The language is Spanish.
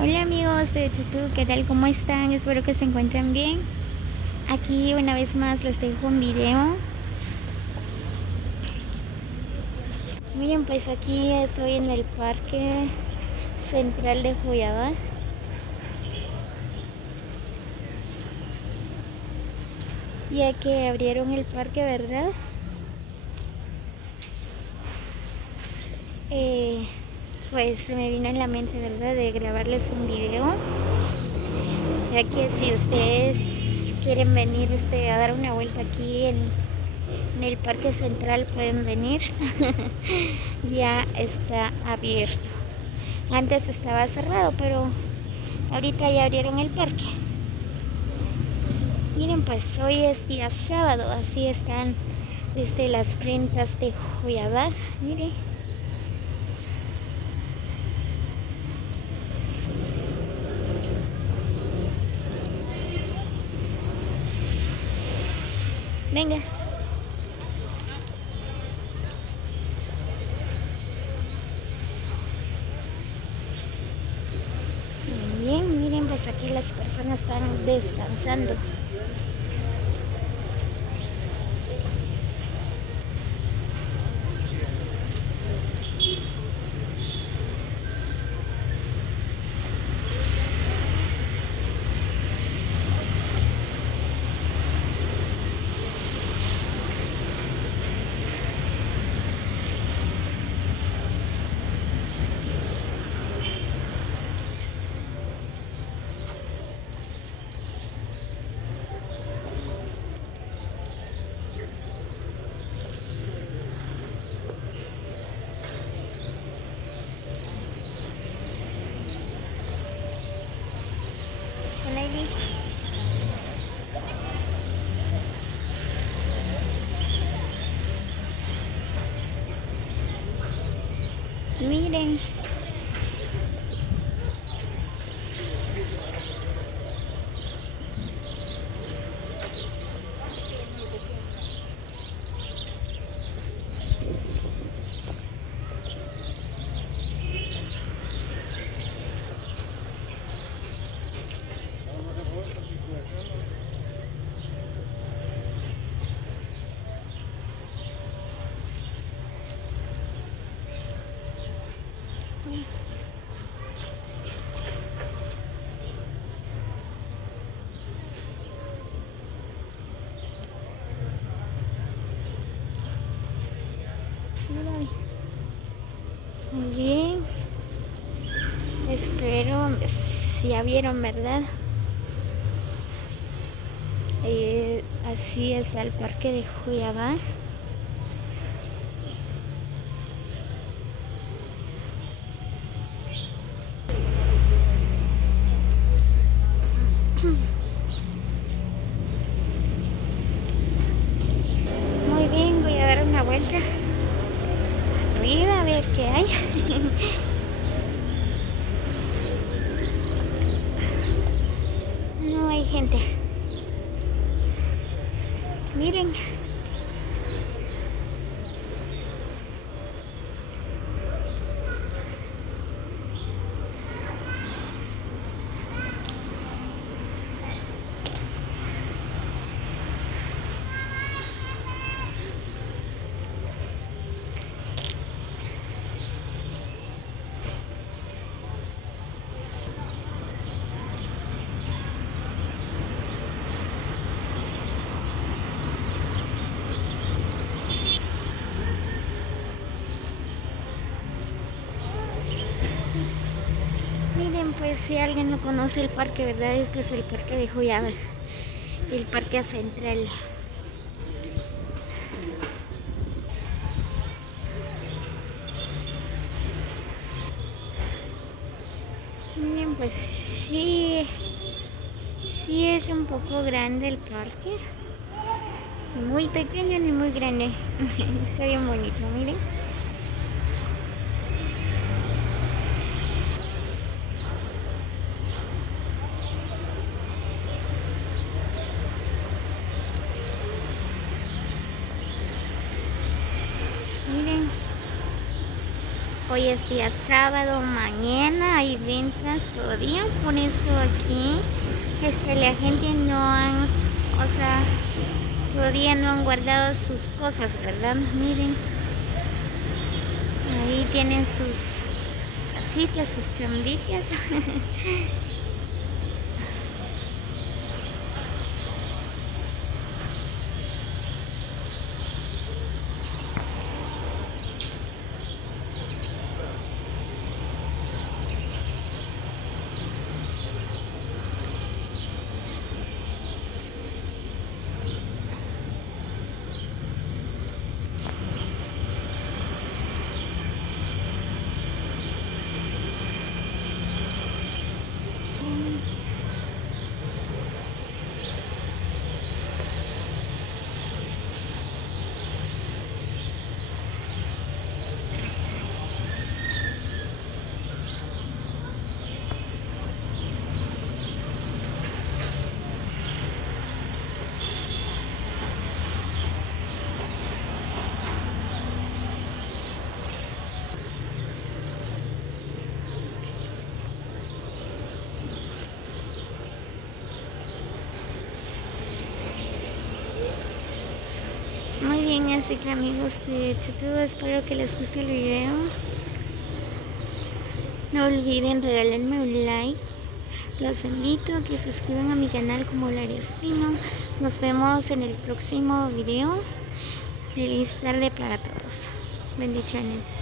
Hola amigos de YouTube, ¿qué tal? ¿Cómo están? Espero que se encuentren bien. Aquí una vez más les dejo un video. Miren, pues aquí estoy en el Parque Central de Joyabad. Ya que abrieron el parque, ¿verdad? Pues se me vino en la mente, ¿verdad? De grabarles un video. Ya que si ustedes quieren venir a dar una vuelta aquí en el Parque Central, pueden venir. Ya está abierto. Antes estaba cerrado, pero ahorita ya abrieron el parque. Miren, pues hoy es día sábado, así están desde las ventas de Joyabad. Miren. Venga. Bien, miren, pues aquí las personas están descansando. Hola, Eli. Miren. Miren. Muy bien. Espero, ya vieron, ¿verdad? Así es el parque de Joyabad. Muy bien, voy a dar una vuelta arriba a ver qué hay. No hay gente. Miren. Miren, pues si alguien no conoce el parque, ¿verdad? Este es el parque de Joyabad, el parque central. Miren, pues sí es un poco grande el parque. Ni muy pequeño ni muy grande. Está bien bonito, miren. Miren. Hoy es día sábado, mañana hay ventas todavía, por eso aquí la gente no han, o sea, todavía no han guardado sus cosas, ¿verdad? Miren, ahí tienen sus casitas, sus chambitas. Muy bien, así que amigos de YouTube, espero que les guste el video. No olviden regalarme un like. Los invito a que se suscriban a mi canal como Laria Espino. Nos vemos en el próximo video. Feliz tarde para todos. Bendiciones.